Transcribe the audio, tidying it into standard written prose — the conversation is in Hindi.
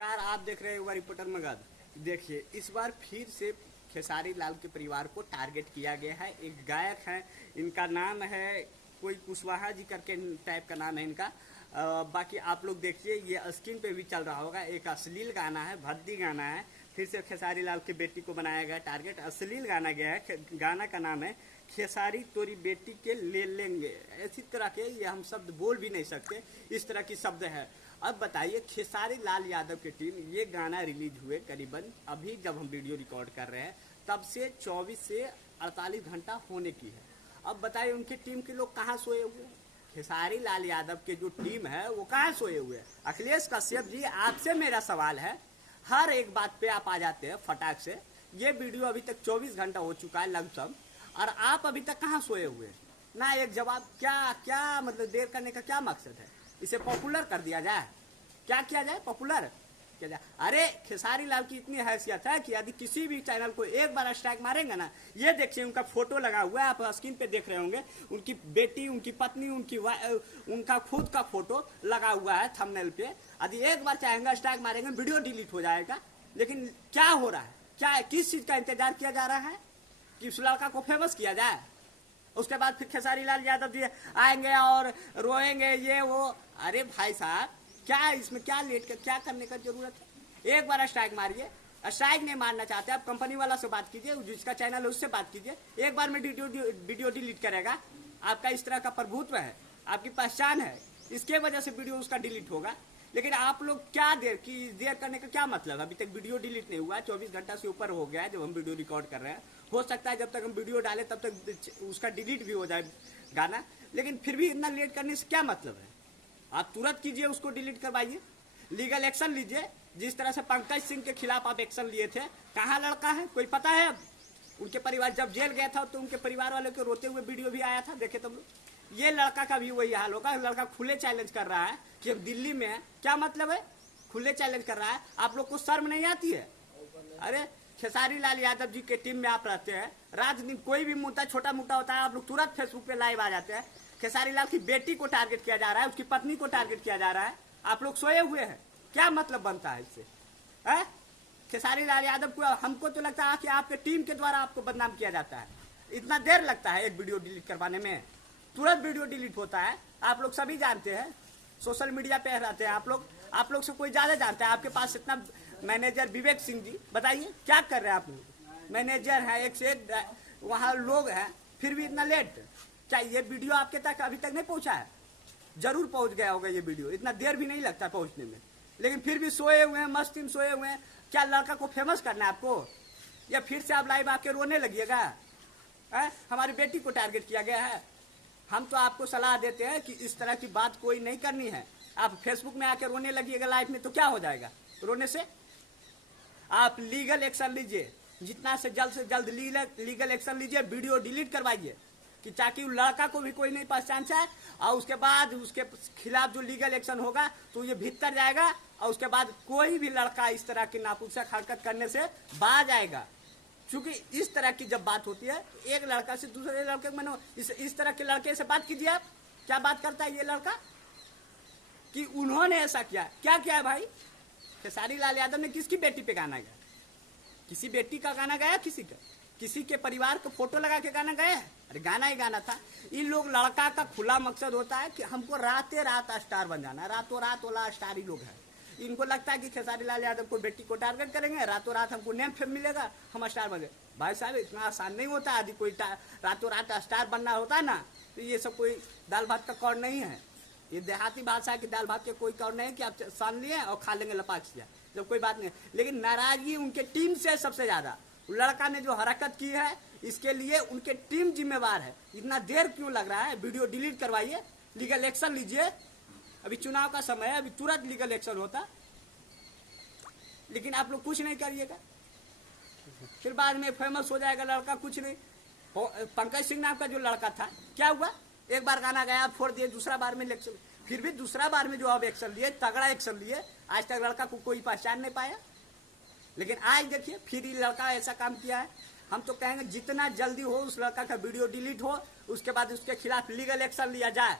यार आप देख रहे हैं युवा रिपोर्टर मगध। देखिए इस बार फिर से खेसारी लाल के परिवार को टारगेट किया गया है। एक गायक है, इनका नाम है कोई कुशवाहा जी करके टाइप का नाम है इनका। बाकी आप लोग देखिए, ये स्क्रीन पे भी चल रहा होगा। एक अश्लील गाना है, भद्दी गाना है। फिर से खेसारी लाल की बेटी को बनाया गया टारगेट, अश्लील गाना गया है। गाना का नाम है खेसारी तोरी बेटी के ले लेंगे। इसी तरह के ये हम शब्द बोल भी नहीं सकते, इस तरह की शब्द है। अब बताइए, खेसारी लाल यादव की टीम, ये गाना रिलीज हुए करीबन अभी जब हम वीडियो रिकॉर्ड कर रहे हैं तब से 24 से 48 घंटा होने की है। अब बताइए उनकी टीम के लोग कहाँ सोए हुए हैं? खेसारी लाल यादव के जो टीम है वो कहाँ सोए हुए हैं? अखिलेश कश्यप जी, आपसे मेरा सवाल है, हर एक बात पे आप आ जाते हैं फटाक से। ये वीडियो अभी तक 24 घंटा हो चुका है लमसम, और आप अभी तक कहाँ सोए हुए हैं? ना एक जवाब। क्या क्या मतलब देर करने का क्या मकसद है? इसे पॉपुलर कर दिया जाए? क्या किया जाए? पॉपुलर किया जाए? अरे खेसारी लाल की इतनी हैसियत है कि यदि किसी भी चैनल को एक बार स्ट्राइक मारेंगे ना, ये देखिए उनका फोटो लगा हुआ है, आप स्क्रीन पे देख रहे होंगे। उनकी बेटी, उनकी पत्नी, उनका खुद का फोटो लगा हुआ है थंबनेल पे। यदि एक बार चाहेंगे स्ट्राइक मारेंगे, वीडियो डिलीट हो जाएगा। लेकिन क्या हो रहा है? क्या किस चीज का इंतजार किया जा रहा है कि उस लड़का को फेमस किया जाए? उसके बाद फिर खेसारी लाल यादव जी आएंगे और रोएंगे ये वो। अरे भाई साहब, क्या इसमें क्या लेट कर क्या करने का जरूरत है? एक बार स्ट्राइक मारिए। स्ट्राइक नहीं मारना चाहते आप, कंपनी वाला से बात कीजिए, जिसका चैनल है उससे बात कीजिए। एक बार में वीडियो डिलीट करेगा? आपका इस तरह का प्रभुत्व है, आपकी पहचान है, इसके वजह से वीडियो उसका डिलीट होगा। लेकिन आप लोग क्या देर करने का क्या मतलब? अभी तक वीडियो डिलीट नहीं हुआ, 24 घंटा से ऊपर हो गया है जब हम वीडियो रिकॉर्ड कर रहे हैं। हो सकता है जब तक हम वीडियो डालें तब तक उसका डिलीट भी हो जाए गाना। लेकिन फिर भी इतना लेट करने से क्या मतलब है? आप तुरंत कीजिए, उसको डिलीट करवाइए, लीगल एक्शन लीजिए। जिस तरह से पंकज सिंह के खिलाफ आप एक्शन लिए थे, कहाँ लड़का है कोई पता है? अब उनके परिवार जब जेल गया था तो उनके परिवार वालों के रोते हुए वीडियो भी आया था, देखे तुम लोग। ये लड़का का भी वही हाल होगा। लड़का खुले चैलेंज कर रहा है कि अब दिल्ली में है। क्या मतलब है? खुले चैलेंज कर रहा है। आप लोग को शर्म नहीं आती है? अरे खेसारी लाल यादव जी के टीम में आप रहते हैं, राजनीति कोई भी मुद्दा छोटा मोटा होता है, आप लोग तुरंत फेसबुक पे लाइव आ जाते हैं। खेसारी लाल की बेटी को टारगेट किया जा रहा है, उसकी पत्नी को टारगेट किया जा रहा है, आप लोग सोए हुए हैं। क्या मतलब बनता है इससे? है खेसारी लाल यादव को, हमको तो लगता है कि आपके टीम के द्वारा आपको बदनाम किया जाता है। इतना देर लगता है एक वीडियो डिलीट करवाने में? तुरंत वीडियो डिलीट होता है। आप लोग सभी जानते हैं, सोशल मीडिया पे रहते हैं आप लोग से कोई ज्यादा जानता है। आपके पास इतना मैनेजर विवेक सिंह जी, बताइए क्या कर रहे हैं आप लोग? मैनेजर है, एक से एक वहाँ लोग हैं, फिर भी इतना लेट? क्या ये वीडियो आपके तक अभी तक नहीं पहुंचा है? जरूर पहुंच गया होगा ये वीडियो, इतना देर भी नहीं लगता पहुंचने में। लेकिन फिर भी सोए हुए हैं, मस्ती में सोए हुए हैं। क्या लड़का को फेमस करना है आपको, या फिर से आप लाइव आके रोने लगिएगा? हमारी बेटी को टारगेट किया गया है। हम तो आपको सलाह देते हैं कि इस तरह की बात कोई नहीं करनी है। आप फेसबुक में आके रोने लगिएगा लाइव में तो क्या हो जाएगा रोने से? आप लीगल एक्शन लीजिए, जितना से जल्द लीगल एक्शन लीजिए, वीडियो डिलीट करवाइए, कि ताकि लड़का को भी कोई नहीं पहचान जाए। और उसके बाद उसके खिलाफ जो लीगल एक्शन होगा तो ये भीतर जाएगा, और उसके बाद कोई भी लड़का इस तरह की नापुंसक हरकत करने से बाज आएगा। क्योंकि इस तरह की जब बात होती है, एक लड़का से दूसरे लड़के को, मैंने इस तरह के लड़के से बात कीजिए आप। क्या बात करता है ये लड़का कि उन्होंने ऐसा किया? क्या किया है भाई? खेसारी लाल यादव ने किसकी बेटी पे गाना गाया? किसी बेटी का गाना गाया? किसी के परिवार को फोटो लगा के गाना गाया है? अरे गाना ही गाना था। इन लोग, लड़का का खुला मकसद होता है कि हमको रातें रात स्टार बन जाना है, रातों रात वाला स्टार ही लोग हैं। इनको लगता है कि खेसारी लाल यादव को बेटी को टारगेट करेंगे, रातों रात हमको नेम फेम मिलेगा, हम स्टार बन गए। भाई साहब, इतना आसान नहीं होता। यदि कोई रातों रात स्टार बनना होता है ना, तो ये सब कोई दाल भात का कौर नहीं है। ये देहाती भाषा है कि दाल भात के कोई कौर नहीं है कि आप सान लिए और खा लेंगे लपाक से, जब कोई बात नहीं। लेकिन नाराजगी उनके टीम से सबसे ज्यादा। लड़का ने जो हरकत की है, इसके लिए उनके टीम जिम्मेवार है। इतना देर क्यों लग रहा है? वीडियो डिलीट करवाइए, लीगल एक्शन लीजिए। अभी चुनाव का समय है, अभी तुरंत लीगल एक्शन होता, लेकिन आप लोग कुछ नहीं करिएगा। फिर बाद में फेमस हो जाएगा लड़का, कुछ नहीं। पंकज सिंह नाम का जो लड़का था, क्या हुआ? एक बार गाना गाया, छोड़ दिए, दूसरा बार में इलेक्शन, फिर भी दूसरा बार में जो अब एक्शन लिए, तगड़ा एक्शन लिए, आज तक लड़का को कोई पहचान नहीं पाया। लेकिन आज देखिए फिर ये लड़का ऐसा काम किया है। हम तो कहेंगे जितना जल्दी हो उस लड़का का वीडियो डिलीट हो, उसके बाद उसके खिलाफ लीगल एक्शन लिया जाए।